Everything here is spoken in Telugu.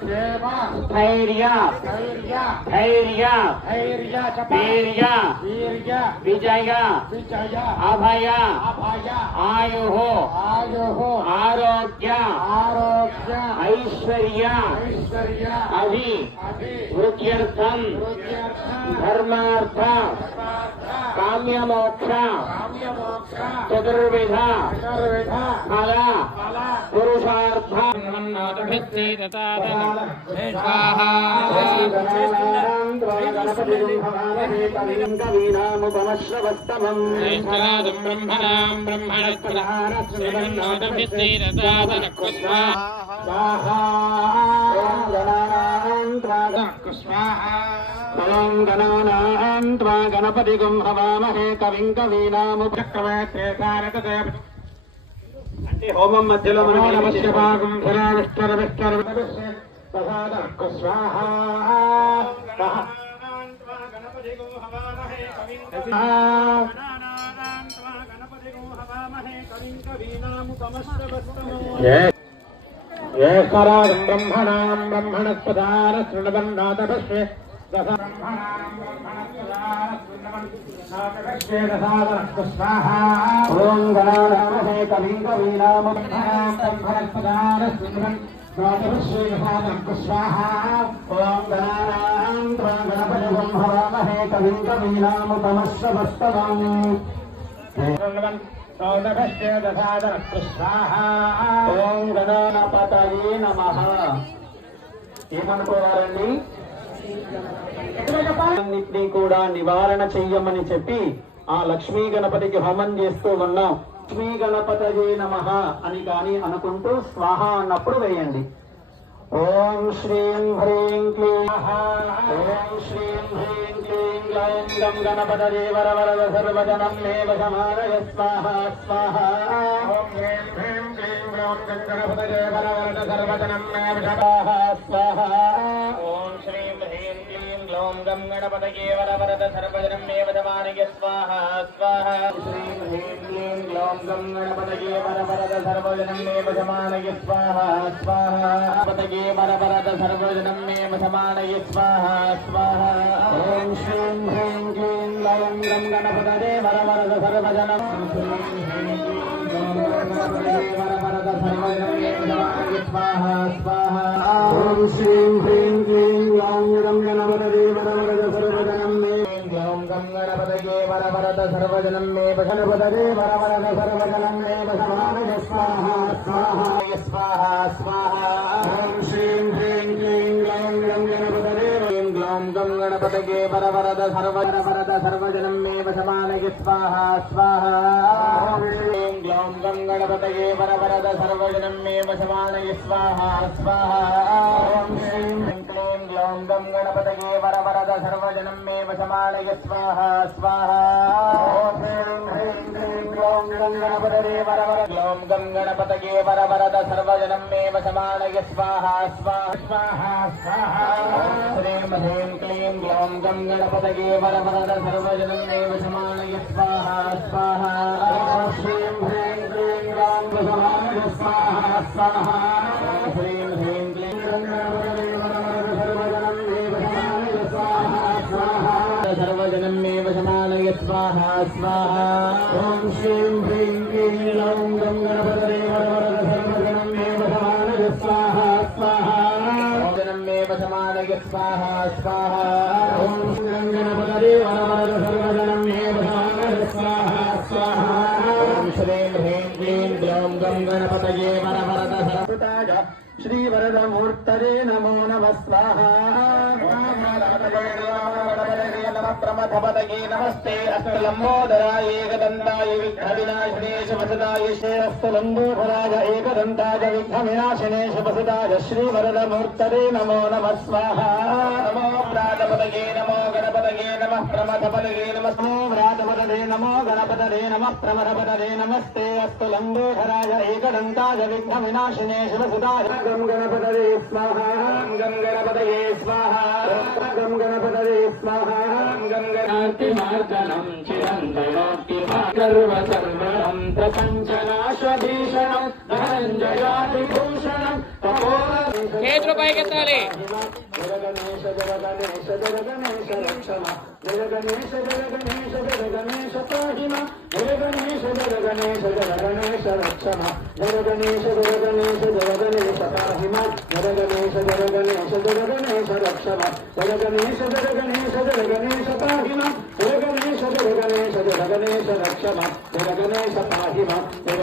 सेवा धैर्य धैर्य धैर्य धैर्य विजय विजय अभय अभय आयु आयु आरोग्य आरोग्य ऐश्वर्य ऐश्वर्य अभी अभि धर्मार्थ కామ్యమోక్ష చతుర్విధ. ఫల. పురుషార్థ. కవీనాముపమశ్రవస్తమం జ్యేష్ఠరాజం బ్రహ్మణాం బ్రహ్మణస్పదాభిశ్రీరసాదనకృత్వా స్వాహా గణపతి హవామహే కవిం కవీనాముపక్రమే అంటే హోమం మధ్యలో మనం నమస్య భాగం ఏకరాగం బ్రహ్మణాం బ్రహ్మణస్పదాన శృణవన్నాథపశ్య ఓం గణానామహే కవిం కవీనామ బ్రహ్మణస్పదాన శృణవన్ ఓం గణానాం త్వా గణపతిగం కవిం కవీనాముపమశ్రవస్తవం ఓం గణానపతయే నమః. ఏమనుకోవాలండి? అన్నింటినీ కూడా నివారణ చెయ్యమని చెప్పి ఆ లక్ష్మీ గణపతికి హోమం చేస్తూ ఉన్నాం. లక్ష్మీ గణపతయే నమ అని కానీ అనుకుంటూ స్వాహ అన్నప్పుడు వేయండి. ఓం శ్రీం హ్రీం క్లీం. ఓం శ్రీం హ్రీం క్లీం. గ్లౌం గం గణపతయే వర సర్వజనం మేవ సమానయ స్వాహ స్వాహ. ఓం హ్రీం హ్రీం ఓం శ్రీం హ్రీం క్లీం గ్లౌం గం గణపతయే వర వరద సర్వజనం మేవ సమానయ స్వాహ స్వాహ శ్రీం హ్రీం క్లీం గ్లౌం గం గణపతయే వర వరద సర్వజనం మేవ సమానయ స్వాహ స్వాహ గణపతయే వర వరద సర్వజనం మేవ సమానయ స్వాహ స్వాహ ఓం శ్రీం హ్రీం క్లీం గ్లౌం గం గణపతయే వర వరద సర్వజనం శ్రీం హ్రీం క్లీం గ్లౌం గణపతయే వర వరద సర్వజనం మేవ సమానయ స్వాహ స్వాహ. ఓం శ్రీం హ్రీం క్లీం గ్లౌం గం గణపతయే వర వరద సర్వజనం మే గ్లౌం గం గణపతయే వర వరద సర్వజనం మే గణపతయే వర ఓం గ్లౌం గం గణపతయే వర వరద సర్వజన వరద సర్వజనం మే సమానయ స్వాహ స్వాహ ఓం శ్రీం గ్లౌం గం గణపతయే వర వరద సర్వజనం మే సమానయ స్వాహ స్వాహ ఓం శ్రీం హ్రీం క్లీం గ్లౌం గ్లౌం గం గణపతయే వర వర గ్లౌం గం గణపతయే వర వరద సర్వజనం మే సమానయ స్వాహ స్వాహ స్వాహ స్వాహ ఓం శ్రీం హ్రీం క్లీం గ్లౌం గం గణపతయే వర వరద సర్వజనం మే సమానయ స్వాహ స్వాహ ఓం శ్రీం హ్రీం క్లీం గ్లౌం సమానయ స్వాహ స్వాహ ఓం శ్రీం హ్రీం క్లీం గ్లౌం గణపతయే వర వరద సర్వజనం మే సమానయ స్వాహ స్వాహ సర్వజనం మే సమానయ స్వాహ స్వాహ ఓం శ్రీం శ్రీవరదమూర్తరే నమో నమ స్వాహ ప్రమథపదగే నమస్తే అష్టలంబోదరాయ ఏకదంతాయ విఘ్న వినాశినే శుభసదాయ శ్రేయస్థలంబోధరాయ ఏకదంతాయ విఘ్న వినాశినే శుభసదాయ శ్రీవరదమూర్తరే నమో నమ స్వాహ నమో ప్రాతపదగే నమో గణపతగే నమ ప్రమథపదగే నమ నమో వ్రాతపదగే నమో గణపతరే నమ ప్రమథపదరే నమస్తే అస్తు లంబోధరాయ ఏకదంతాయ విఘ్న వినాశినే శుభసుదాయ గం గణపతరే స్వాహ గం గణపతయే స్వాహ గం గణపతరే స్వాహ గం ప్రపంచనాశభీషణం ధనంజయాది భూషణం తపోర చేతులు పైకెత్తాలి జయ గణేశ జయ గణేశ జయ గణేశ రక్షమ జయ గణేశ జయ గణేశ జయ గణేశ పాహిమ జయ గణేశ జయ గణేశ జయ గణేశ రక్షమ జయ గణేశ జయ గణేశ జయ గణేశ పాహిమ జయ గణేశ జయ గణేశ జయ గణేశ రక్షమ జయ గణేశ జయ గణేశ జయ గణేశ పాహిమ जगनेश रक्षम जय जगनेश पाहि मम जय